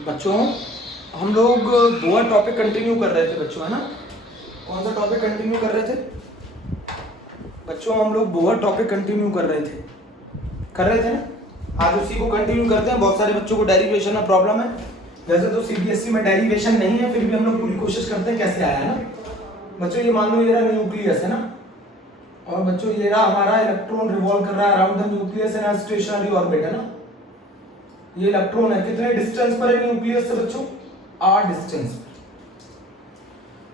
बच्चों हम लोग बोआ टॉपिक कंटिन्यू कर रहे थे बच्चों, है ना। कौन सा टॉपिक कंटिन्यू कर रहे थे बच्चों? हम लोग बोआ टॉपिक कंटिन्यू कर रहे थे ना। आज उसी को कंटिन्यू करते हैं। बहुत सारे बच्चों को डेरिवेशन में प्रॉब्लम है। वैसे तो सीबीएसई में डेरिवेशन नहीं है, फिर भी हम लोग पूरी कोशिश करते हैं कैसे आया है ना। बच्चों ये मान लो ये रहा न्यूक्लियस है ना, और बच्चों ये रहा हमारा इलेक्ट्रॉन रिवॉल्व कर रहा है around the nucleus in a stationery orbit, है ना। ये इलेक्ट्रॉन है, कितने डिस्टेंस पर है न्यूक्लियस से बच्चों? r डिस्टेंस पर।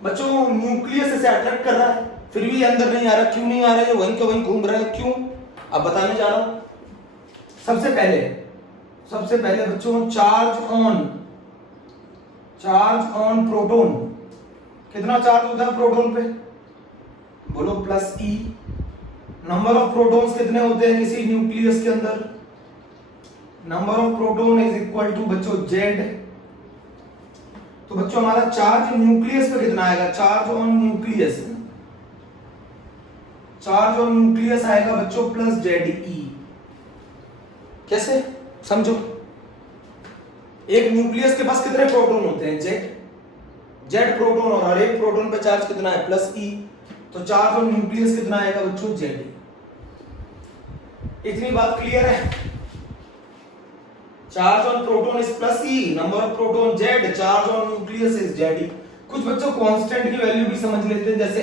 बच्चों न्यूक्लियस इसे अट्रैक्ट कर रहा है, फिर भी अंदर नहीं आ रहा। क्यों नहीं आ रहा है? वहीं के वहीं घूम रहा है। क्यों? अब बताने जा रहा हूं। सबसे पहले बच्चों चार्ज ऑन प्रोटॉन। कितना चार्ज होता है प्रोटॉन पे? बोलो plus E. Number of protons कितने होते हैं किसी न्यूक्लियस के अंदर? Number of proton is equal to बच्चों जेड। तो बच्चों हमारा चार्ज न्यूक्लियस पे कितना आएगा? चार्ज ऑन न्यूक्लियस आएगा बच्चों प्लस जेड ई। कैसे समझो? एक न्यूक्लियस के पास कितने प्रोटॉन होते हैं? जेड प्रोटॉन, और हर एक प्रोटॉन पे चार्ज कितना है? Plus E. तो चार्ज ऑन न्यूक्लियस कितना आएगा बच्चों? Z E. इतनी बात क्लियर है? Charge on proton is plus E, number of proton Z, charge on nucleus is Z E. कुछ बच्चों कांस्टेंट की वैल्यू भी समझ लेते हैं, जैसे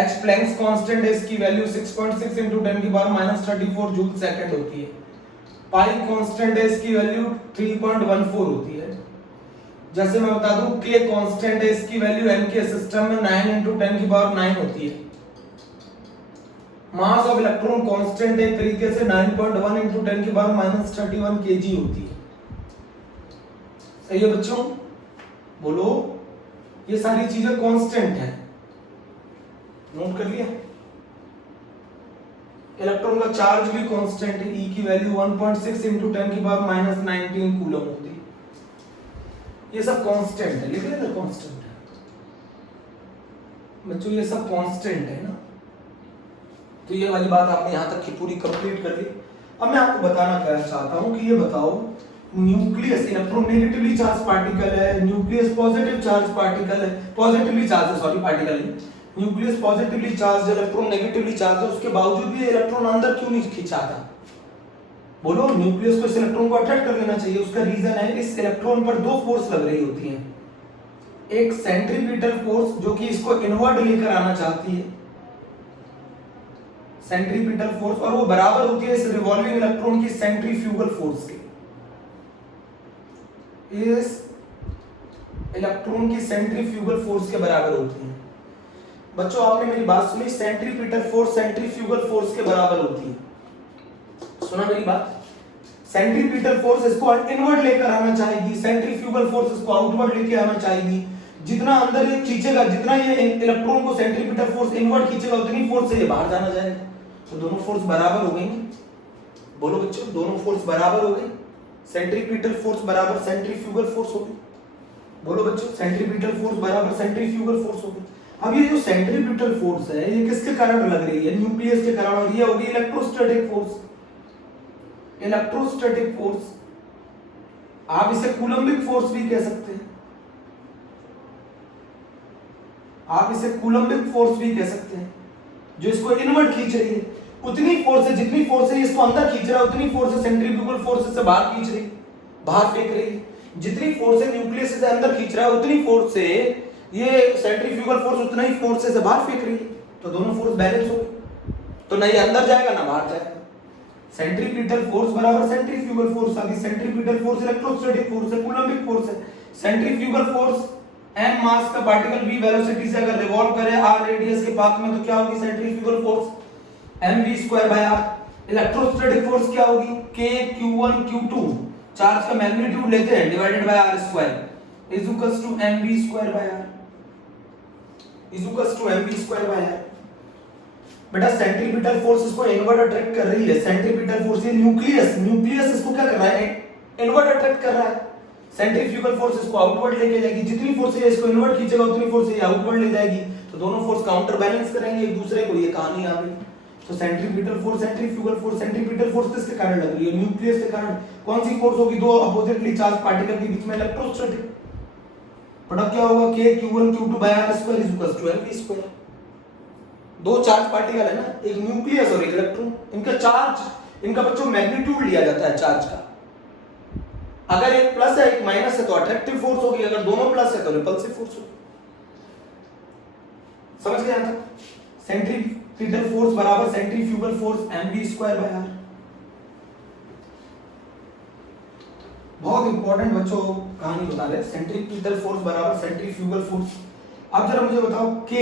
h प्लैंक्स कांस्टेंट है, इसकी वैल्यू 6.6 × 10⁻34 जूल सेकंड होती है। पाई कांस्टेंट है, इसकी वैल्यू 3.14 होती है। जैसे मैं बता दूं k कांस्टेंट है, इसकी वैल्यू m के सिस्टम में 9 × 10⁹ होती है। मास ऑफ इलेक्ट्रॉन कांस्टेंट एक तरीके से 9.1 × 10⁻31 kg होती है। सही है बच्चों? बोलो, ये सारी चीजें कांस्टेंट है, नोट कर लिया। इलेक्ट्रॉन का चार्ज भी कांस्टेंट है, E की वैल्यू 1.6 × 10⁻19 कूलम होती है। ये सब कांस्टेंट है, लिख लेना कांस्टेंट है बच्चों, ये सब कांस्टेंट है ना। तो ये वाली बात आपने यहां तक की पूरी कंप्लीट कर ली। अब मैं आपको बताना चाहता हूं कि ये बताओ, nucleus electron negatively charge particle है, न्यूक्लियस पॉजिटिव चार्ज पार्टिकल है, पॉजिटिवली चार्ज है, सॉरी पार्टिकल नहीं, nucleus positively charge, electron negatively charge है, उसके बावजूद भी इलेक्ट्रॉन अंदर क्यों नहीं खिंचाता? बोलो, न्यूक्लियस को इस इलेक्ट्रॉन को अट्रैक्ट कर लेना चाहिए। उसका रीजन है, इस इलेक्ट्रॉन पर दो फोर्स लग रही होती हैं। एक सेंट्रीपिटल फोर्स जो कि इसको इनवर्ट लेकर आना चाहती है, सेंट्रीपिटल फोर्स, और वो बराबर होती है इस रिवॉल्विंग इलेक्ट्रॉन की सेंट्रीफ्यूगल फोर्स के। इस इलेक्ट्रॉन की सेंट्रीफ्यूगल फोर्स के बराबर होती है। बच्चों आपने मेरी बात सुनी? सेंट्रीपिटल फोर्स सेंट्रीफ्यूगल फोर्स के बराबर होती है। सुना मेरी बात? सेंट्रीपिटल फोर्स इसको इनवर्ड लेकर आना चाहेगी, सेंट्रीफ्यूगल फोर्स इसको आउटवर्ड लेकर आना चाहेगी। जितना अंदर ये खींचेगा, जितना ये इलेक्ट्रॉन को सेंट्रीपिटल फोर्स इनवर्ड खींचेगा, उतनी फोर्स से ये बाहर जाना जाएगा। तो दोनों फोर्स बराबर हो गई। बोलो बच्चों, दोनों फोर्स बराबर हो गई। सेंट्रीपिटल फोर्स बराबर सेंट्रीफ्यूगल फोर्स हो गई। बोलो बच्चों, सेंट्रीपिटल फोर्स बराबर सेंट्रीफ्यूगल फोर्स हो गई। अब ये जो सेंट्रीपिटल फोर्स है, ये किसके कारण लग रही है? न्यूक्लियस के कारण, और ये होगी इलेक्ट्रोस्टैटिक फोर्स। इलेक्ट्रोस्टैटिक फोर्स, आप इसे कूलम्बिक फोर्स भी कह सकते हैं। आप इसे कूलम्बिक फोर्स भी कह सकते हैं, जो इसको इनवर्ट खींच रही है। उतनी फोर्स है, जितनी फोर्स है इसको अंदर खींच रहा है, उतनी फोर्स है सेंट्रीफ्यूगल फोर्स से बाहर खींच रही, बाहर फेंक रही है। जितनी फोर्स है न्यूक्लियस से अंदर खींच रहा है, उतनी फोर्स से ये सेंट्रीफ्यूगल फोर्स उतना ही फोर्स से बाहर फेंक रही है। तो दोनों फोर्स बैलेंस हो गए, तो नहीं अंदर जाएगा ना बाहर जाएगा। सेंट्रीपिटल फोर्स बराबर सेंट्रीफ्यूगल फोर्स आ गई। सेंट्रीपिटल फोर्स इलेक्ट्रोस्टैटिक फोर्स है, कूलम्बिक फोर्स है। सेंट्रीफ्यूगल फोर्स m मास का पार्टिकल v वेलोसिटी से अगर रिवॉल्व करे r रेडियस के पाथ में, तो क्या होगी centrifugal force? mv²/r। Electrostatic force क्या होगी? k q1 q2, चार्ज का मैग्नीट्यूड लेते हैं, divided by r² is equals to mv²/r, is equals to mv²/r। बेटा सेंट्रीपिटल फोर्स इसको इनवर्ट अट्रैक्ट कर रही है। सेंट्रीपिटल फोर्स, ये न्यूक्लियस इसको क्या कर रहा है? इनवर्ट अट्रैक्ट कर रहा है। सेंट्रीफ्यूगल फोर्स इसको आउटवर्ड लेके जाएगी। जितनी फोर्स है इसको इनवर्ट खींचेगा, उतनी फोर्स ये आउटवर्ड ले जाएगी। तो दोनों फोर्स काउंटर बैलेंस करेंगे एक दूसरे को। ये कहानी आ गई। तो centripetal force, centrifugal force, centripetal force किसके कारण लग रही है? न्यूक्लियस के कारण। कौन सी फोर्स होगी? दो अपोजिटली चार्ज पार्टिकल के बीच में, इलेक्ट्रोस्टैटिक। प्रोडक्ट क्या होगा? K Q1 Q2 by R square is equals to mv square। दो चार्ज पार्टिकल है ना, एक न्यूक्लियस और एक इलेक्ट्रॉन, इनका चार्ज, इनका बच्चों मैग्नीट्यूड लिया जाता है चार्ज का। अगर एक प्लस है एक माइनस है तो अट्रैक्टिव फोर्स होगी, अगर दोनों प्लस है तो रिपल्सिव फोर्स होगी। समझ गए यहां तक? सेंट्रीपिटल फोर्स बराबर centrifugal force mv square by r। बहुत इंपॉर्टेंट बच्चों कहानी बता रहे हैं। सेंट्रीपिटल फोर्स बराबर सेंट्रीफ्यूगल फोर्स। अब जरा मुझे बताओ, K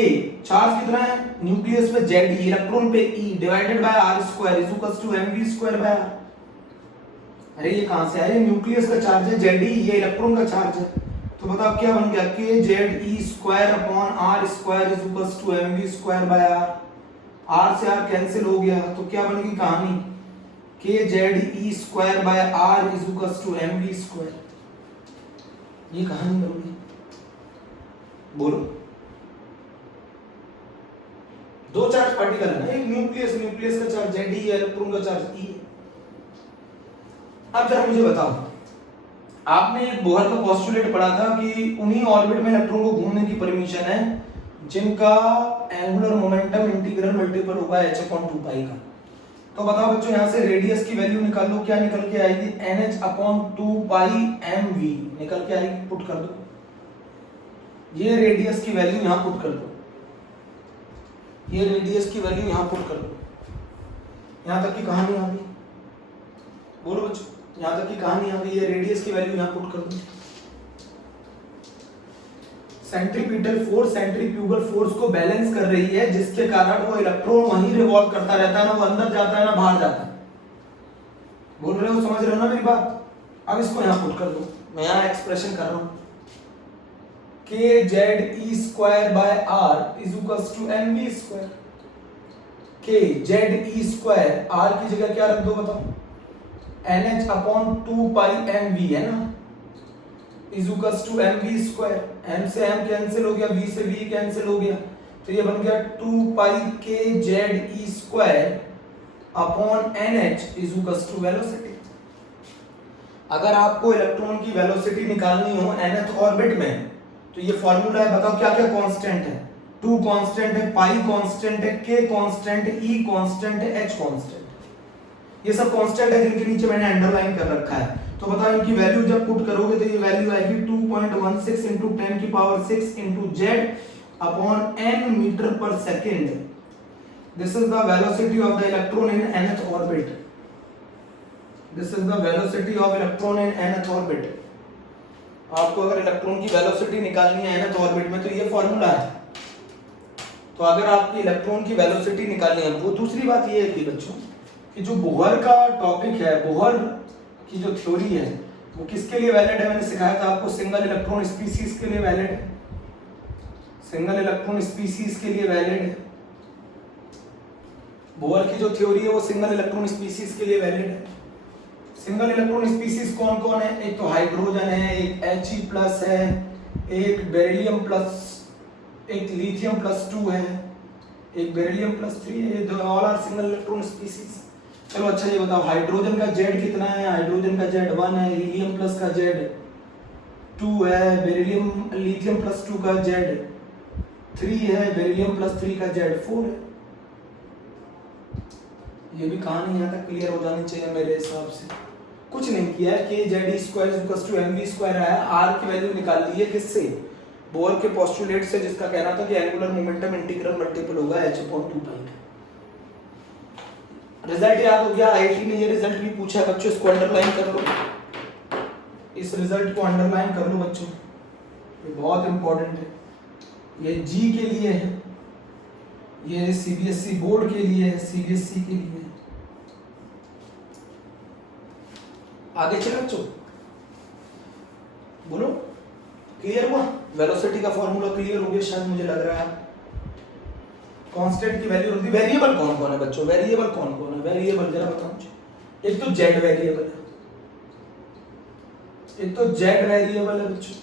चार्ज कितना है न्यूक्लियस पे? Z, इलेक्ट्रॉन पे E divided by R square is equals to mv square by r। अरे ये कहां से आया? ये न्यूक्लियस का चार्ज है Ze, ये इलेक्ट्रॉन का चार्ज है। तो बताओ क्या बन गया? KZe square upon R square is equals to mv square by r। R से R कैंसिल हो गया तो क्या बन गई कहानी? KZe square by R is equals to mv square. ये कहानी बन गई। बोलो, दो चार्ज पार्टिकल है ना, एक न्यूक्लियस, न्यूक्लियस का चार्ज Ze है, इलेक्ट्रॉन का चार्ज E है। अब जरा मुझे बताओ, आपने एक बोहर का पोस्टुलेट पढ़ा था कि उन्हीं ऑर्बिट में इलेक्ट्रॉन को घूमने की परमिशन है जिनका एंगुलर मोमेंटम इंटीग्रल मल्टीपल होगा h/2 पाई का। तो बताओ बच्चों, यहां से रेडियस की वैल्यू निकाल लो, क्या निकल के आएगी? nh/2 पाई mv निकल के आएगी। पुट कर दो, ये रेडियस की वैल्यू यहां पुट कर दो, ये रेडियस की वैल्यू यहां पुट कर दो। यहां तक की कहानी आ गई। बोलो बच्चों, यहां तक की कहानी आ गई। ये रेडियस की वैल्यू यहां पुट कर दो। सेंट्रीपिटल फोर्स सेंट्रीफ्यूगल फोर्स को बैलेंस कर रही है, जिसके कारण वो इलेक्ट्रॉन वहीं रिवॉल्व करता रहता है, ना वो अंदर जाता है ना बाहर जाता है। बोल रहे हो, समझ रहे हो ना मेरी बात? अब इसको यहां पुट कर दो, मैं यहां एक्सप्रेशन कर रहा हूं। KZe square by R is equals to mv square. KZe square, R की जगह क्या रख दो बताओ? nh/2 पाई mv है ना, is equals to mv square. m से m कैंसिल हो गया, v से v कैंसिल हो गया, तो ये बन गया 2 pi KZe square upon nh is equals to velocity. अगर आपको इलेक्ट्रॉन की वेलोसिटी निकालनी हो nth ऑर्बिट में, तो ये फॉर्मूला है। बताओ क्या क्या कांस्टेंट है? 2 कांस्टेंट है, पाई कांस्टेंट है, k कांस्टेंट है, e कांस्टेंट है, h कांस्टेंट। ये सब कांस्टेंट है जिनके नीचे मैंने अंडरलाइन कर रखा है। तो बताओ इनकी वैल्यू जब पुट करोगे तो ये वैल्यू आएगी 2.16 into 10 की power 6 into z upon n metre पर second. This is the velocity of the electron in nth orbit. This is the velocity of electron in nth orbit. आपको अगर इलेक्ट्रॉन की वेलोसिटी निकालनी है nth ऑर्बिट में तो ये फॉर्मूला है। तो अगर आपकी इलेक्ट्रॉन की वेलोसिटी निकालनी है, वो दूसरी बात ये है कि बच्चों कि जो बोहर का टॉपिक है, बोहर की जो थ्योरी है, वो किसके लिए वैलिड है? मैंने सिखाया था आपको, सिंगल इलेक्ट्रॉन स्पीसीज के लिए वैलिड है। सिंगल इलेक्ट्रॉन स्पीसीज के लिए वैलिड है। बोहर की जो थ्योरी है वो सिंगल इलेक्ट्रॉन स्पीसीज के लिए वैलिड है। सिंगल इलेक्ट्रॉन स्पीसीज कौन कौन है? एक तो हाइड्रोजन है, एक He+ है, एक बेरिलियम प्लस, एक लिथियम +2 है, एक बेरिलियम +3 है। ये all are single electron species. चलो अच्छा ये बताओ, हाइड्रोजन का Z कितना है? हाइड्रोजन का Z 1 है, हीलियम प्लस का Z 2 है, बेरिलियम लिथियम +2 का Z 3 है, बेरिलियम +3 का Z 4 है। ये भी कहानी यहाँ तक क्लियर हो जानी चाहिए मेरे हिसाब से। कुछ नहीं किया है, KZe square equals to mv square आया, R की वैल्यू निकाल ली है किससे? बोहर के पोस्टुलेट से, जिसका कहना था कि एंगुलर मोमेंटम इंटीग्रल मल्टीपल होगा h/2 पाई। रिजल्ट याद हो गया? आईआईटी ने ये रिजल्ट भी पूछा है बच्चों, इसको अंडरलाइन कर लो, इस रिजल्ट को अंडरलाइन कर लो बच्चों, ये बहुत इंपॉर्टेंट है। ये जी के लिए है, ये सीबीएसई बोर्ड के लिए है, सीबीएसई के लिए। आगे चलो बच्चों, बोलो क्लियर हुआ? वेलोसिटी का फॉर्मूला क्लियर हो गया शायद, मुझे लग रहा है। कांस्टेंट की वैल्यू होती है। वेरिएबल कौन कौन है बच्चों? वेरिएबल कौन कौन है? वेरिएबल जरा बताओ मुझे। एक तो z वेरिएबल है, एक तो z वेरिएबल है बच्चों,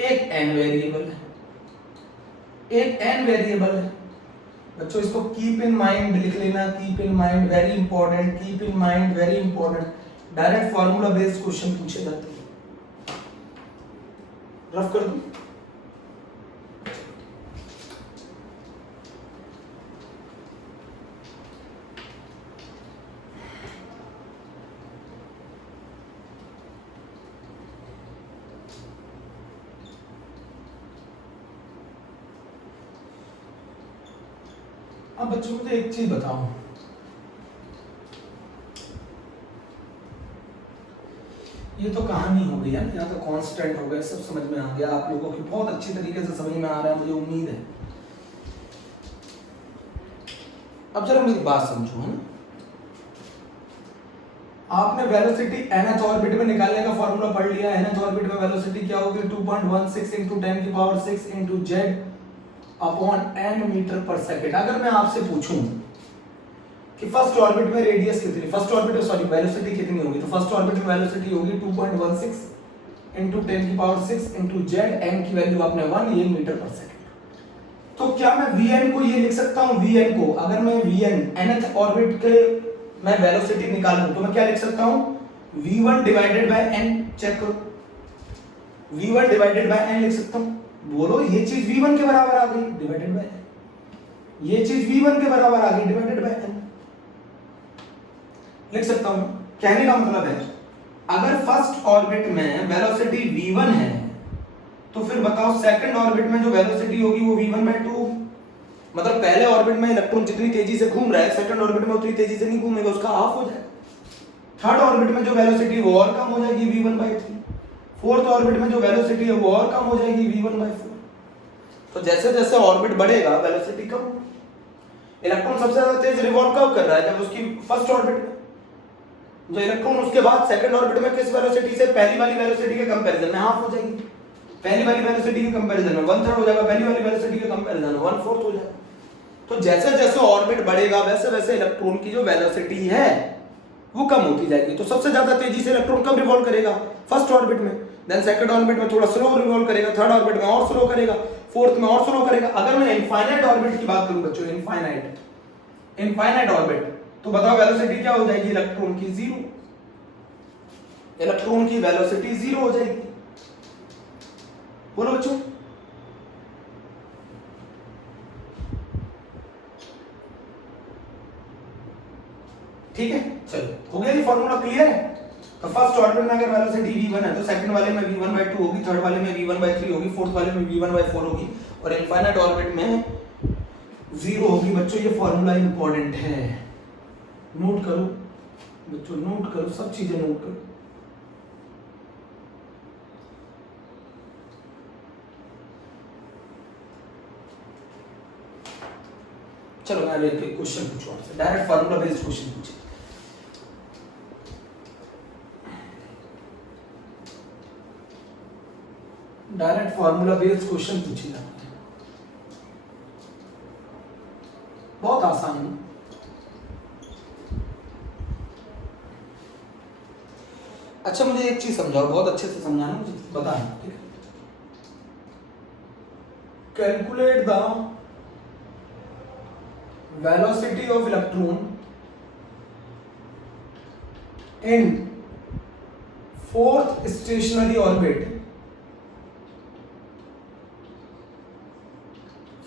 एक n वेरिएबल है, एक n वेरिएबल है, बच्चों इसको कीप इन माइंड लिख लेना, keep in mind very important, keep in mind very important. Direct formula based question पूछे जाते हैं। रफ कर दूं? अब बच्चों मुझे एक चीज बताओ, ये तो कहानी हो गई है, यहाँ तो कांस्टेंट हो गया, सब समझ में आ गया आप लोगों की, बहुत अच्छी तरीके से समझ में आ रहा है मुझे उम्मीद है। अब जरा मेरी बात समझो, है ना, आपने वेलोसिटी nth ऑर्बिट में निकालने का फॉर्मूला पढ़ लिया। nth ऑर्बिट में वेलोसिटी क्या होगी? 2.16 into 10 की पावर 6 into z अपॉन n मीटर पर सेकंड। अगर मैं आपसे पूछूं कि फर्स्ट ऑर्बिट में रेडियस कितनी, फर्स्ट ऑर्बिट में सॉरी वेलोसिटी कितनी होगी, तो फर्स्ट ऑर्बिट में वेलोसिटी होगी 2.16 into 10 की पावर 6 into z, n की वैल्यू आपने 1, ये मीटर पर सेकंड। तो क्या मैं vn को ये लिख सकता हूं? vn को अगर मैं vn nth ऑर्बिट के मैं वेलोसिटी निकालूं तो मैं क्या लिख सकता हूं? v1 divided by n। Check करो, v1 डिवाइडेड बाय n लिख सकता हूं। बोलो ये चीज v1 के बराबर आ गई डिवाइडेड बाय n, ये चीज v1 के बराबर आ गई डिवाइडेड बाय n लिख सकता हूं। कहने का मतलब है अगर फर्स्ट ऑर्बिट में वेलोसिटी v1 है तो फिर बताओ सेकंड ऑर्बिट में जो वेलोसिटी होगी वो v1/2। मतलब पहले ऑर्बिट में इलेक्ट्रॉन जितनी तेजी से घूम रहा है सेकंड ऑर्बिट में उतनी तेजी से नहीं घूमेगा, उसका हाफ हो जाएगा। थर्ड ऑर्बिट में जो वेलोसिटी वो और कम हो जाएगी v1/3। फोर्थ ऑर्बिट में जो वेलोसिटी है वो और कम हो जाएगी v1/4। तो जैसे जैसे ऑर्बिट बढ़ेगा वेलोसिटी कम होगी। इलेक्ट्रॉन सबसे ज्यादा तेज रिवॉल्व कब कर रहा है? जब उसकी फर्स्ट ऑर्बिट में। जो इलेक्ट्रॉन उसके बाद सेकंड ऑर्बिट में किस वेलोसिटी से? पहली वाली वेलोसिटी के कंपैरिजन में हाफ हो जाएगी। पहली वाली वेलोसिटी के कंपैरिजन में 1/3 हो जाएगा, पहली वाली वेलोसिटी के कंपैरिजन में 1/4 हो जाएगा। तो जैसे जैसे ऑर्बिट बढ़ेगा वैसे वैसे इलेक्ट्रॉन की जो वेलोसिटी है वो कम होती जाएगी। तो सबसे ज्यादा तेजी से इलेक्ट्रॉन कब रिवॉल्व करेगा? फर्स्ट ऑर्बिट में। देन सेकंड ऑर्बिट में थोड़ा स्लो रिवॉल्व करेगा, थर्ड ऑर्बिट में और स्लो करेगा, फोर्थ में और स्लो करेगा। अगर मैं इनफाइनाइट ऑर्बिट की बात करूं बच्चों, इनफाइनाइट ऑर्बिट, तो बताओ वेलोसिटी क्या हो जाएगी इलेक्ट्रॉन की? 0। इलेक्ट्रॉन की वेलोसिटी 0 हो जाएगी। बोलो बच्चों, ठीक है? चलो हो गया, ये फॉर्मूला क्लियर है। तो फर्स्ट ऑर्बिट में अगर वेलोसिटी v1 है तो सेकंड वाले में v1/2 होगी, थर्ड वाले में v1/3 होगी, फोर्थ वाले में v1/4 होगी और इनफाइनाइट ऑर्बिट में 0 होगी। बच्चों ये फॉर्मूला इंपॉर्टेंट है, नोट करो बच्चों, नोट करो, सब चीजें नोट करो। चलो मैं एक क्वेश्चन पूछूं आपसे, डायरेक्ट फार्मूला बेस्ड क्वेश्चन पूछे। डायरेक्ट फार्मूला बेस्ड क्वेश्चन पूछे जाते हैं, बहुत आसान है। अच्छा मुझे एक चीज समझाओ, बहुत अच्छे से समझाना, मुझे बताना, ठीक है? Calculate the velocity of electron in fourth stationary orbit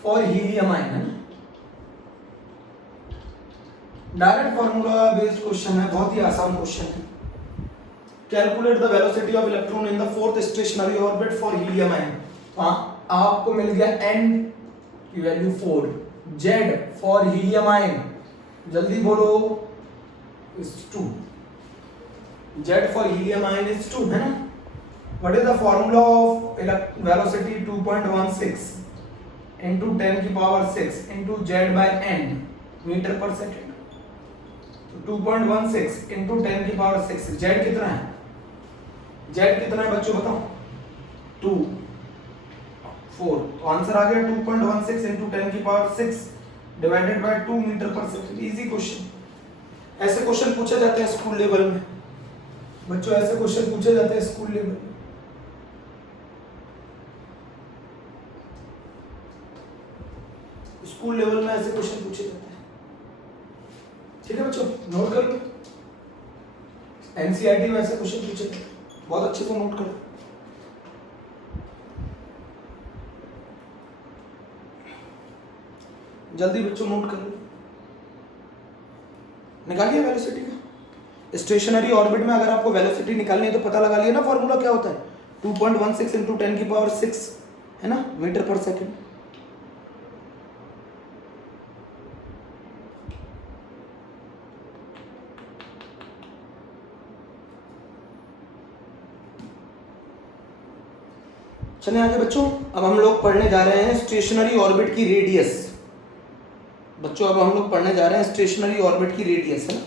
for helium ion। Direct formula based question है, बहुत ही आसान क्वेश्चन है। Calculate the velocity of electron in the fourth stationery orbit for helium ion. आपको मिल गया n की value 4, Z for helium ion, जल्दी बोलो, is 2। Z for helium ion is 2, है ना? What is the formula of velocity? 2.16 into 10 की power 6 into Z by n metre per second. तो 2.16 into 10 की पावर 6, Z कितना है? Z कितना है बच्चों बताओ? 2, 4। तो आंसर आ गया 2.16 into 10 की पावर 6 डिवाइडेड बाय 2 मीटर पर सेकंड। इजी क्वेश्चन, ऐसे क्वेश्चन पूछे जाते हैं स्कूल लेवल में बच्चों, ऐसे क्वेश्चन पूछे जाते हैं स्कूल लेवल में। स्कूल लेवल में ऐसे क्वेश्चन पूछे जाते हैं। ठीक है बच्चों, नोट कर लो, एनसीईआरटी में ऐसे क्वेश्चन पूछे जाते हैं, बहुत अच्छे से नोट करो। जल्दी बच्चों नोट करो, निकालिए वेलोसिटी का। स्टेशनरी ऑर्बिट में अगर आपको वेलोसिटी निकालनी है तो पता लगा लिया ना, फॉर्मूला क्या होता है, 2.16 इंटू 10⁶ है ना, मीटर पर सेकेंड। चलिए आगे बच्चों, अब हम लोग पढ़ने जा रहे हैं स्टेशनरी ऑर्बिट की रेडियस। बच्चों अब हम लोग पढ़ने जा रहे हैं स्टेशनरी ऑर्बिट की रेडियस, है ना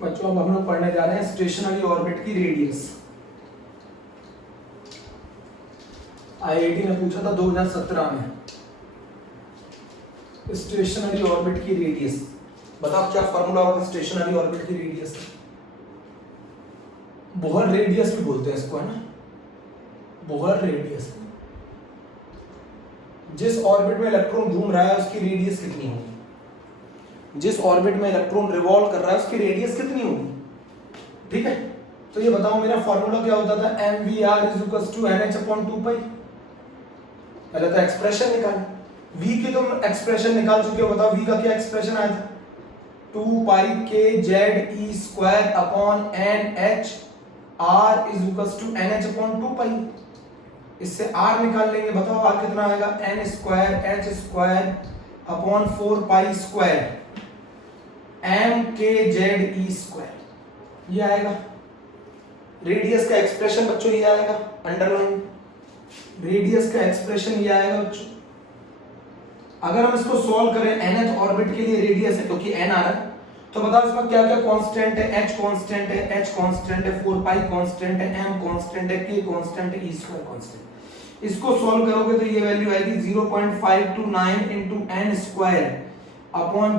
बच्चों, अब हम लोग पढ़ने जा रहे हैं स्टेशनरी ऑर्बिट की रेडियस। आईआईटी ने पूछा था 2017 में, स्टेशनरी ऑर्बिट की रेडियस। बताओ क्या फॉर्मूला होगा स्टेशनरी ऑर्बिट की रेडियस का? बोहर रेडियस भी बोलते हैं इसको, है ना, बोहर रेडियस। जिस ऑर्बिट में इलेक्ट्रॉन घूम रहा है उसकी रेडियस कितनी होगी, जिस ऑर्बिट में इलेक्ट्रॉन रिवॉल्व कर रहा है उसकी रेडियस कितनी होगी। ठीक है, तो ये बताओ मेरा फॉर्मूला क्या होता था, mvr = nh/2π। पहले तो एक्सप्रेशन निकाल, v की तुम एक्सप्रेशन निकाल चुके हो, बताओ v का क्या एक्सप्रेशन आया था, 2πkZe²/nh r = nh/2π। इससे r निकाल लेंगे, बताओ r कितना आएगा, n²h²/4π² mkZe², ये आएगा। रेडियस का एक्सप्रेशन बच्चों ये आएगा, अंडरलाइन, रेडियस का एक्सप्रेशन ये आएगा बच्चों। अगर हम इसको सॉल्व करें nth ऑर्बिट के लिए रेडियस है क्योंकि n आ रहा है, तो बताओ इसमें क्या क्या कांस्टेंट है, h कांस्टेंट है, h कांस्टेंट है, 4π कांस्टेंट है, m कांस्टेंट है, k कांस्टेंट है, e² कांस्टेंट। इसको सॉल्व करोगे तो ये वैल्यू आएगी 0.529 n²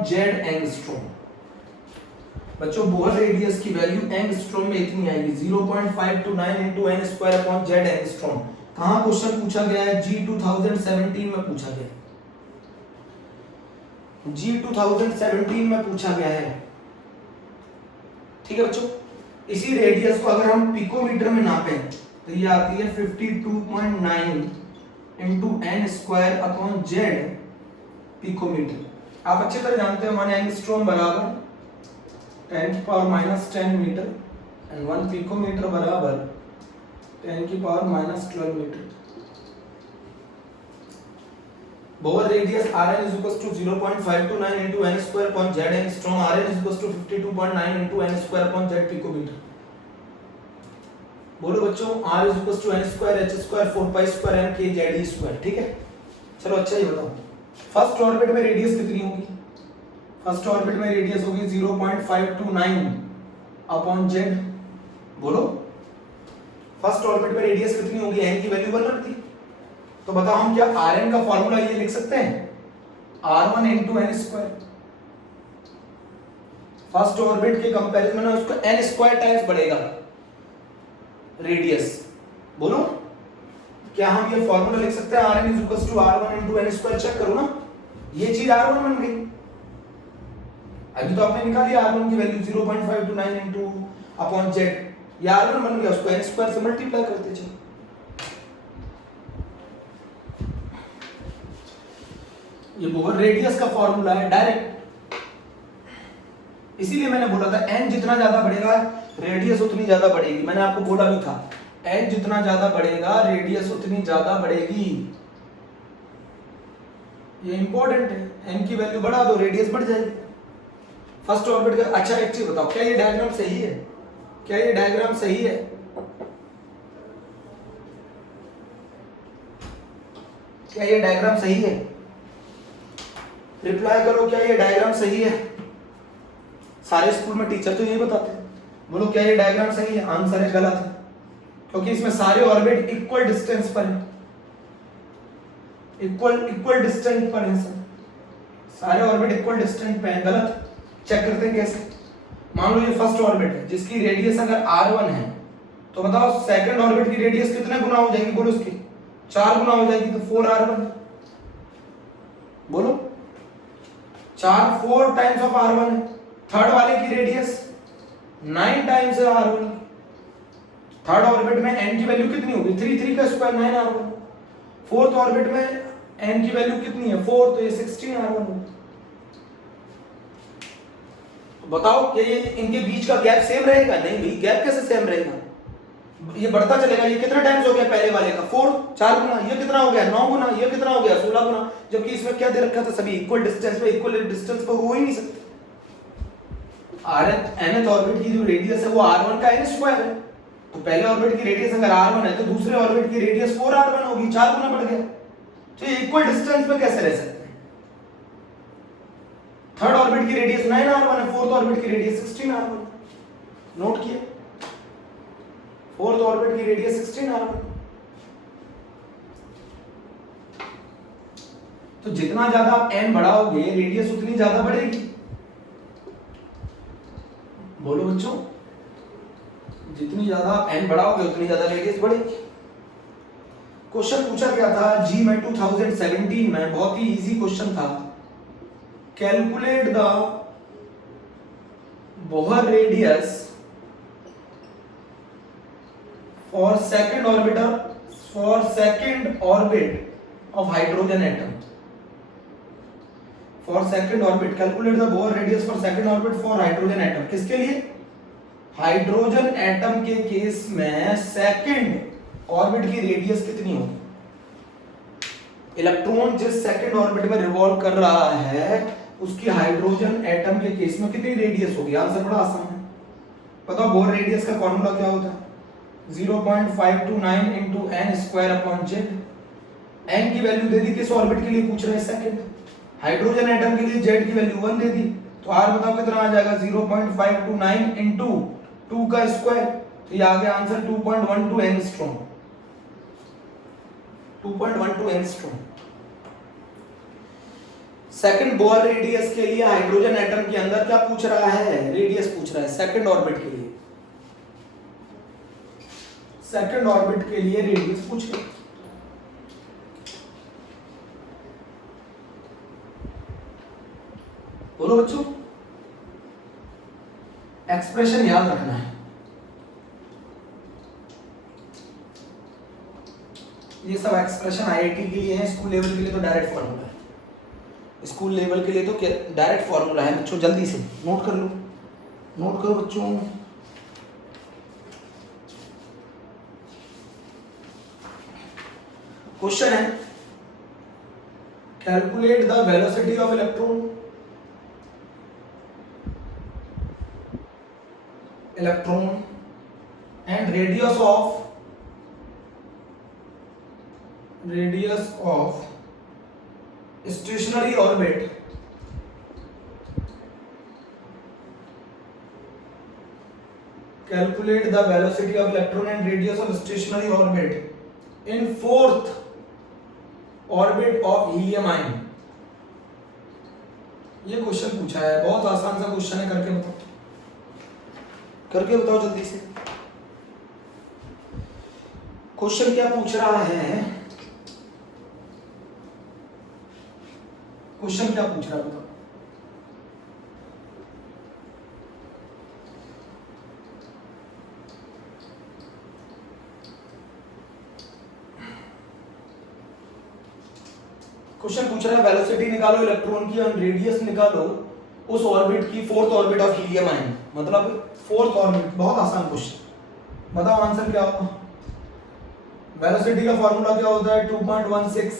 Z एंगस्ट्रॉम। बच्चों बोहर रेडियस की वैल्यू एंगस्ट्रॉम में इतनी आएगी, 0.529 n² Z एंगस्ट्रॉम। कहां क्वेश्चन पूछा गया है, जी 2017 में पूछा गया, जी 2017 में पूछा गया है। ठीक है बच्चों, इसी रेडियस को अगर हम पिकोमीटर में नापें तो ये आती है 52.9 n² Z पिकोमीटर। आप अच्छी तरह जानते हो माने एंगस्ट्रॉम बराबर 10⁻10 मीटर एंड 1 पिकोमीटर बराबर 10⁻12 metre. Bohr radius Rn = 0.529 n² Z angstrom, Rn = 52.9 n² Z picometre. बोलो बच्चों, R = n²h² 4π² mkZe²। ठीक है, चलो अच्छा ये बताओ फर्स्ट ऑर्बिट में रेडियस कितनी होगी, फर्स्ट ऑर्बिट में रेडियस होगी 0.529 Z। बोलो फर्स्ट ऑर्बिट में रेडियस कितनी होगी, n की वैल्यू 1 रखती, तो बताओ हम क्या Rn का फॉर्मूला ये लिख सकते हैं, R1 × n²। फर्स्ट ऑर्बिट के कंपैरिजन में उसको n² टाइम्स बढ़ेगा रेडियस। बोलो क्या हम ये फॉर्मूला लिख सकते हैं, Rn = R1 × n²। चेक करो ना, ये चीज R1 बन गई। अभी तो आपने निकाली R1 की वैल्यू 0.529 Z, ये R1 बन गया, उसको n² से मल्टीप्लाई करते चलो। ये बोहर रेडियस का फॉर्मूला है डायरेक्ट, इसीलिए मैंने बोला था n जितना ज्यादा बढ़ेगा रेडियस उतनी ज्यादा बढ़ेगी। मैंने आपको बोला भी था n जितना ज्यादा बढ़ेगा रेडियस उतनी ज्यादा बढ़ेगी, ये इंपॉर्टेंट है। n की वैल्यू बढ़ा दो रेडियस बढ़ जाएगी फर्स्ट ऑर्बिट का। अच्छा एक चीज बताओ, क्या ये डायग्राम सही है, क्या ये डायग्राम सही है, क्या ये डायग्राम सही है, रिप्लाई करो क्या ये डायग्राम सही है। सारे स्कूल में टीचर तो यही बताते हैं, बोलो क्या ये डायग्राम सही है, आंसर है गलत है, क्योंकि इसमें सारे ऑर्बिट इक्वल डिस्टेंस पर है, इक्वल डिस्टेंस पर है, सारे ऑर्बिट इक्वल डिस्टेंस पे हैं। गलत, चेक करते हैं कैसे। मान लो ये फर्स्ट ऑर्बिट है जिसकी रेडियस अगर r1 है, तो बताओ सेकंड ऑर्बिट की रेडियस कितने गुना हो जाएगी, बोलो उसकी 4 गुना हो जाएगी तो 4r1, बोलो 4 टाइम्स ऑफ r1 है। थर्ड वाले की रेडियस 9 टाइम्स है r1। थर्ड ऑर्बिट में n की वैल्यू कितनी होगी 3 का स्क्वायर 9r1। फोर्थ ऑर्बिट में n की वैल्यू कितनी है 4, तो ये 16r1 होगा। बताओ कि ये इनके बीच का गैप सेम रहेगा? नहीं भाई, गैप कैसे सेम रहेगा, ये बढ़ता चलेगा। ये कितना टाइम्स हो गया पहले वाले का 4, 4 गुना। ये कितना हो गया 9 गुना। ये कितना हो गया 16 गुना। जबकि इसमें क्या दे रखा था, सभी इक्वल डिस्टेंस पे, इक्वल डिस्टेंस पे हो ही नहीं सकते। nth ऑर्बिट की जो रेडियस है वो r1 का n स्क्वायर है। तो पहले ऑर्बिट की रेडियस अगर r1 है तो दूसरे ऑर्बिट की रेडियस 4r1 होगी, 4 गुना बढ़ गया। तो ये इक्वल डिस्टेंस पे कैसे रह सकते हैं? थर्ड ऑर्बिट की रेडियस 9r1 है, फोर्थ ऑर्बिट की रेडियस 16r1। नोट किए, फोर्थ ऑर्बिट की रेडियस 16r1। तो जितना ज्यादा आप n बढ़ाओगे रेडियस उतनी ज्यादा बढ़ेगी। बोलो बच्चों, जितनी ज्यादा आप n बढ़ाओगे उतनी ज्यादा रेडियस बढ़ेगी। क्वेश्चन पूछा गया था जी में 2017 में, बहुत ही इजी क्वेश्चन था। Calculate the Bohr radius for second orbit of hydrogen atom. For second orbit, calculate the Bohr radius for second orbit for hydrogen atom. किसके लिए? हाइड्रोजन एटम के केस में सेकंड ऑर्बिट की रेडियस कितनी होगी? Electron जिस second orbit में revolve कर रहा है उसकी हाइड्रोजन एटम के केस में कितनी रेडियस होगी? आंसर बड़ा आसान है। बताओ बोहर रेडियस का फॉर्मूला क्या होता है? 0.529 into n square upon z। n की वैल्यू दे दी, किस ऑर्बिट के लिए पूछ रहे हैं? सेकंड। हाइड्रोजन एटम के लिए z की वैल्यू 1 दे दी, तो r बताओ कितना आ जाएगा? 0.529 into 2 का स्क्वायर, तो ये आ गया answer 2.12 angstrom. 2.12 angstrom. Second Bohr radius के लिए हाइड्रोजन एटम के अंदर क्या पूछ रहा है? रेडियस पूछ रहा है सेकंड ऑर्बिट के लिए। सेकंड ऑर्बिट के लिए रेडियस पूछ रहा है। बोलो बच्चों, एक्सप्रेशन याद रखना है। ये सब एक्सप्रेशन आईआईटी के लिए है, स्कूल लेवल के लिए तो डायरेक्ट फॉर्मूला है। स्कूल लेवल के लिए तो डायरेक्ट फॉर्मूला है बच्चों, जल्दी से नोट कर लो, नोट करो बच्चों। क्वेश्चन है calculate the velocity of electron and radius of stationery orbit calculate the velocity of electron and radius of stationary orbit in fourth orbit of helium ion। ये question पूछा है, बहुत आसान सा क्वेश्चन है, करके बताओ, करके बताओ जल्दी से। क्वेश्चन क्या पूछ रहा है? क्वेश्चन क्या पूछ रहा है बताओ। क्वेश्चन पूछ रहा है वेलोसिटी निकालो इलेक्ट्रॉन की और रेडियस निकालो उस ऑर्बिट की, fourth orbit of helium ion, मतलब फोर्थ ऑर्बिट। बहुत आसान क्वेश्चन, बताओ आंसर क्या होगा। वेलोसिटी का फॉर्मूला क्या होता है? 2.16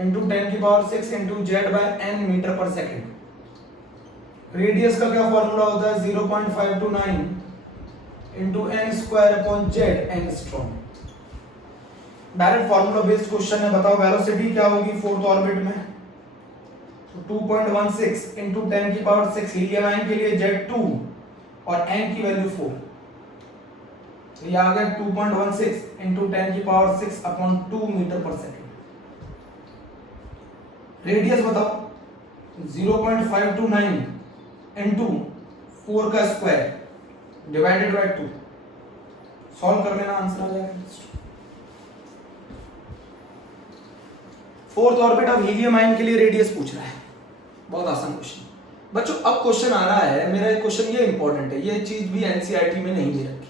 इंटू 10 की power 6 into Z by N metre per second. Radius का क्या फॉर्मूला होता है? 0.529 into N square upon Z angstrom. Direct formula based question है। बताओ वेलोसिटी क्या होगी फोर्थ ऑर्बिट में? तो 2.16 इंटू 10 की पावर 6 हीलियम आयन के लिए Z2 और n की वैल्यू 4, तो ये आ गया 2.16 इंटू 10 की power 6 upon 2 metre per second. Radius बताओ 0.529 इंटू 4 का स्क्वायर डिवाइडेड बाय 2। सॉल्व कर लेना, आंसर आ जाएगा। Fourth orbit of helium ion के लिए रेडियस पूछ रहा है, बहुत आसान क्वेश्चन बच्चों। अब क्वेश्चन आ रहा है, मेरा क्वेश्चन ये इंपॉर्टेंट है, ये चीज भी एनसीईआरटी में नहीं दे रखी,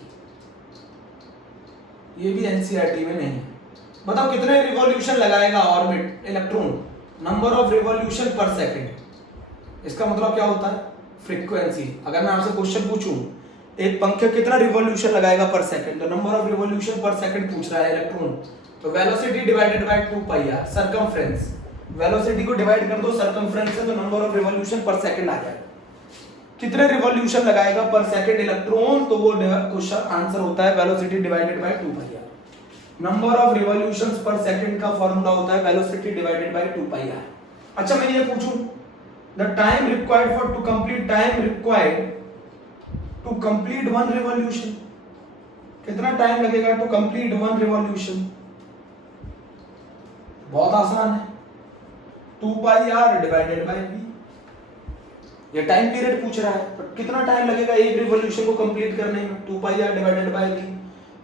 ये भी एनसीईआरटी में नहीं है। बताओ कितने रिवॉल्यूशन लगाएगा orbit electron, number of revolution per second. इसका मतलब क्या होता है, फ्रीक्वेंसी। अगर मैं आपसे क्वेश्चन पूछूं एक पंखे कितना रिवॉल्यूशन लगाएगा पर सेकंड, तो number of revolution per second पूछ रहा है इलेक्ट्रॉन, तो velocity divided by 2 pi R, circumference, velocity को डिवाइड कर दो सर्कमफ्रेंस से, तो number of revolution per second आ जाएगा। कितने रिवॉल्यूशन लगाएगा पर सेकंड इलेक्ट्रॉन, तो वो क्वेश्चन आंसर होता है velocity divided by 2 pi R. Number of revolutions per second का फार्मूला होता है velocity divided by 2 pi R. अच्छा मैं ये पूछूं, the time required for to complete, time required to complete one revolution, कितना टाइम लगेगा टू कंप्लीट वन रिवॉल्यूशन? बहुत आसान है, 2 pi R divided by v। ये टाइम पीरियड पूछ रहा है, तो कितना टाइम लगेगा एक रिवॉल्यूशन को कंप्लीट करने में, 2 pi R divided by v।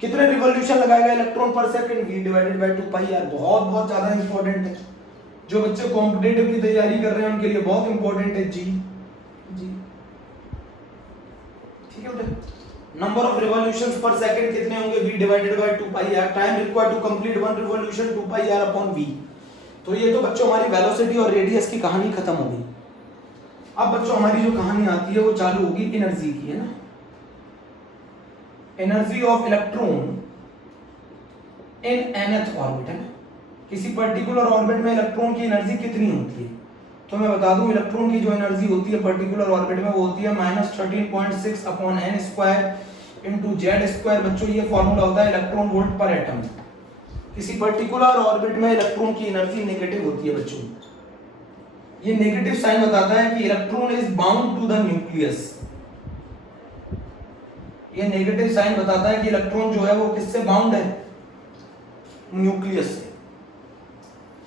कितने रिवॉल्यूशन लगाएगा electron per second, v divided by 2 pi R. बहुत बहुत ज्यादा इंपॉर्टेंट है, जो बच्चे कॉम्पिटिटिव की तैयारी कर रहे हैं उनके लिए बहुत इंपॉर्टेंट है जी। ठीक है बेटा, number of revolutions per second कितने होंगे, v divided by 2 pi R. Time required to complete one revolution 2 pi R upon v। तो ये तो बच्चों हमारी वेलोसिटी और रेडियस की कहानी खत्म हो गई। अब बच्चों हमारी जो कहानी आती है वो चालू होगी एनर्जी की, है ना। Energy of electron in nth orbit, है ना। किसी पर्टिकुलर ऑर्बिट में इलेक्ट्रॉन की एनर्जी कितनी होती है, तो मैं बता दूं इलेक्ट्रॉन की जो एनर्जी होती है पर्टिकुलर ऑर्बिट में वो होती है -13.6 upon n square into z square. बच्चों ये फार्मूला होता है इलेक्ट्रॉन वोल्ट पर एटम। किसी पर्टिकुलर ऑर्बिट में इलेक्ट्रॉन की एनर्जी नेगेटिव होती है बच्चों, ये नेगेटिव साइन बताता है कि electron is bound to the nucleus. ये नेगेटिव साइन बताता है कि इलेक्ट्रॉन जो है वो किससे बाउंड है, न्यूक्लियस से।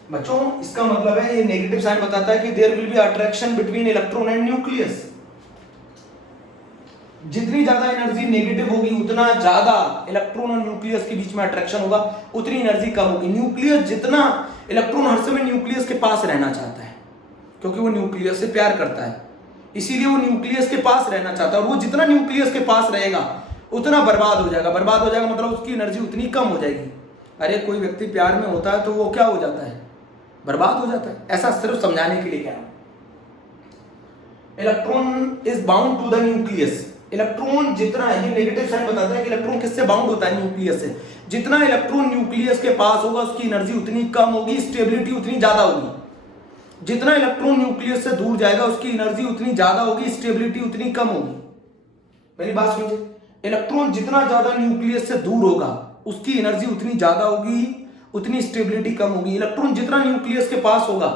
बच्चों इसका मतलब है ये नेगेटिव साइन बताता है कि there will be attraction between electron and nucleus. जितनी ज्यादा एनर्जी नेगेटिव होगी उतना ज्यादा इलेक्ट्रॉन और न्यूक्लियस के बीच में अट्रैक्शन होगा, उतनी एनर्जी कम होगी। न्यूक्लियस जितना, इलेक्ट्रॉन हर समय न्यूक्लियस के पास रहना चाहता है क्योंकि वो न्यूक्लियस से प्यार करता है, इसीलिए वो न्यूक्लियस के पास रहना चाहता है। और वो जितना न्यूक्लियस के पास रहेगा उतना बर्बाद हो जाएगा। बर्बाद हो जाएगा मतलब उसकी एनर्जी उतनी कम हो जाएगी। अरे कोई व्यक्ति प्यार में होता है तो वो क्या हो जाता है, बर्बाद हो जाता है। ऐसा सिर्फ समझाने के लिए क्या, electron is bound to the nucleus. Electron जितना है, ये नेगेटिव साइन बताता है कि इलेक्ट्रॉन किससे बाउंड होता है, न्यूक्लियस से। जितना इलेक्ट्रॉन न्यूक्लियस के पास होगा उसकी एनर्जी उतनी कम होगी, स्टेबिलिटी उतनी ज्यादा होगी। जितना इलेक्ट्रॉन न्यूक्लियस से दूर जाएगा उसकी एनर्जी उतनी ज्यादा होगी, स्टेबिलिटी उतनी कम होगी। मेरी बात समझे, इलेक्ट्रॉन जितना ज्यादा न्यूक्लियस से दूर होगा उसकी एनर्जी उतनी ज्यादा होगी, उतनी स्टेबिलिटी कम होगी। इलेक्ट्रॉन जितना न्यूक्लियस के पास होगा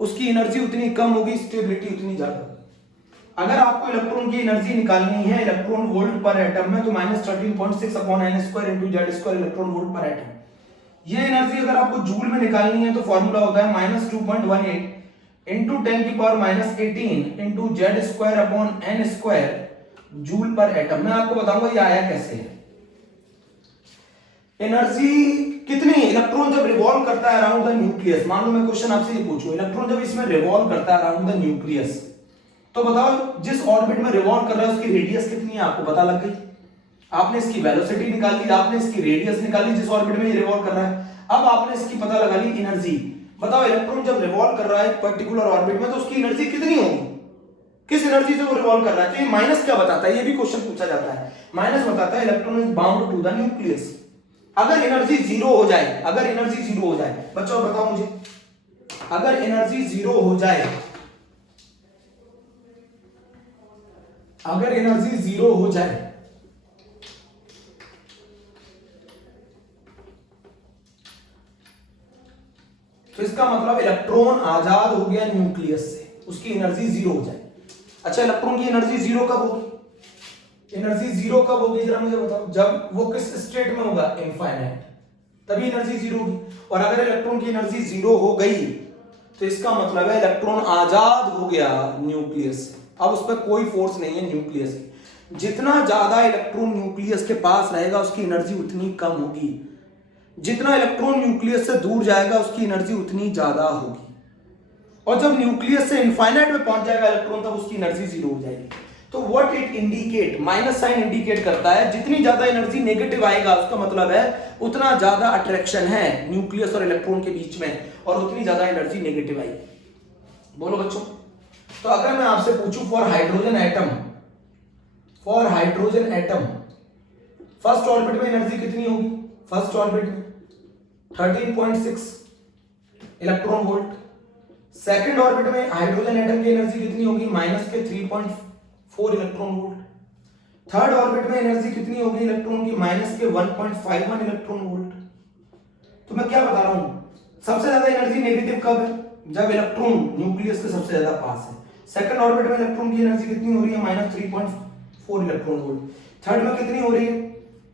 उसकी एनर्जी उतनी कम होगी, स्टेबिलिटी उतनी ज्यादा होगी। अगर आपको इलेक्ट्रॉन की एनर्जी निकालनी है इलेक्ट्रॉन वोल्ट पर एटम में, तो -13.6 upon n square into z square electron volt per atom. ये एनर्जी अगर आपको जूल में निकालनी है तो फॉर्मूला होता है -2.18 इनटू 10 की power -18 into z square upon n square joule पर एटम। मैं आपको बताऊंगा ये आया कैसे है। एनर्जी कितनी, इलेक्ट्रॉन जब रिवॉल्व करता है अराउंड द न्यूक्लियस, मान लो मैं क्वेश्चन आपसे ये पूछूं, इलेक्ट्रॉन जब इसमें रिवॉल्व करता है अराउंड द न्यूक्लियस, तो बताओ जिस ऑर्बिट में रिवॉल्व कर रहा है उसकी रेडियस कितनी है, आपको पता लग गई। आपने इसकी वेलोसिटी निकाल ली, आपने इसकी रेडियस निकाल ली जिस ऑर्बिट में ये रिवॉल्व कर रहा है। अब आपने इसकी पता लगा ली एनर्जी। बताओ इलेक्ट्रॉन जब रिवॉल्व कर रहा है पर्टिकुलर ऑर्बिट में तो उसकी एनर्जी कितनी होगी, किस एनर्जी से वो रिवॉल्व कर रहा है। तो ये माइनस क्या बताता है, ये भी क्वेश्चन पूछा जाता है। माइनस बताता है electron is bound to the nucleus. अगर एनर्जी जीरो हो जाए, अगर एनर्जी जीरो हो जाए, बच्चों बताओ मुझे, अगर एनर्जी जीरो हो जाए, अगर एनर्जी जीरो हो जाए तो इसका मतलब इलेक्ट्रॉन आजाद हो गया न्यूक्लियस से, उसकी एनर्जी जीरो हो जाए। अच्छा इलेक्ट्रॉन की एनर्जी जीरो कब होगी, एनर्जी जीरो कब होगी जरा मुझे बताओ, जब वो किस स्टेट में होगा, इनफाइनाइट, तभी एनर्जी जीरो होगी। और अगर इलेक्ट्रॉन की एनर्जी जीरो हो गई तो इसका मतलब है इलेक्ट्रॉन आजाद हो गया न्यूक्लियस से, अब उस पर कोई फोर्स नहीं है न्यूक्लियस की। जितना ज्यादा इलेक्ट्रॉन न्यूक्लियस के पास रहेगा उसकी एनर्जी उतनी कम होगी। जितना इलेक्ट्रॉन न्यूक्लियस से दूर जाएगा उसकी एनर्जी उतनी ज्यादा होगी, और जब न्यूक्लियस से इनफाइनाइट में पहुंच जाएगा इलेक्ट्रॉन तब उसकी एनर्जी जीरो हो जाएगी। तो what it indicate, minus sign indicate करता है जितनी ज्यादा एनर्जी नेगेटिव आएगा उसका मतलब है उतना ज्यादा अट्रैक्शन है न्यूक्लियस और इलेक्ट्रॉन के बीच में, और उतनी ज्यादा एनर्जी नेगेटिव आएगी। बोलो बच्चों। तो अगर मैं आपसे पूछूं for hydrogen atom first orbit में एनर्जी कितनी होगी, फर्स्ट ऑर्बिट में 13.6 इलेक्ट्रॉन वोल्ट, सेकंड ऑर्बिट में हाइड्रोजन एटम की एनर्जी कितनी होगी, माइनस के 3.4 इलेक्ट्रॉन वोल्ट, थर्ड ऑर्बिट में एनर्जी कितनी होगी इलेक्ट्रॉन की, माइनस के 1.51 इलेक्ट्रॉन वोल्ट। तो मैं क्या बता रहा हूं, सबसे ज्यादा एनर्जी नेगेटिव कब है, जब इलेक्ट्रॉन न्यूक्लियस के सबसे ज्यादा पास है। सेकंड ऑर्बिट में इलेक्ट्रॉन की एनर्जी कितनी हो रही है, माइनस 3.4 इलेक्ट्रॉन वोल्ट, थर्ड में कितनी हो रही है,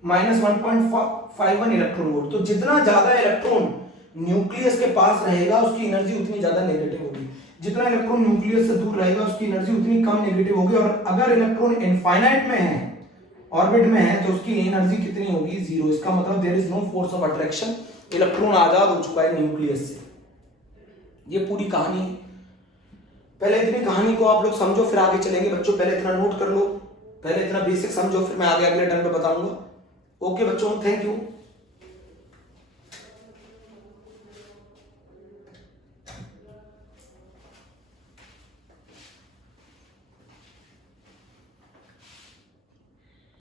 माइनस 1.51 इलेक्ट्रॉन वोल्ट। तो जितना ज्यादा इलेक्ट्रॉन न्यूक्लियस के पास रहेगा उसकी एनर्जी उतनी ज्यादा नेगेटिव होगी, जितना इलेक्ट्रॉन न्यूक्लियस से दूर रहेगा उसकी एनर्जी उतनी कम नेगेटिव होगी। और अगर इलेक्ट्रॉन इनफाइनाइट में है, ऑर्बिट में है, तो उसकी एनर्जी कितनी होगी, जीरो। इसका मतलब there is no force of attraction, electron आजाद हो चुका है न्यूक्लियस से। ये पूरी कहानी है। पहले इतनी कहानी को आप लोग समझो फिर आगे चलेंगे बच्चों। पहले इतना नोट कर लो, पहले इतना बेसिक समझो, फिर मैं आगे अगले टर्म पे बताऊंगा। ओके बच्चों, थैंक यू।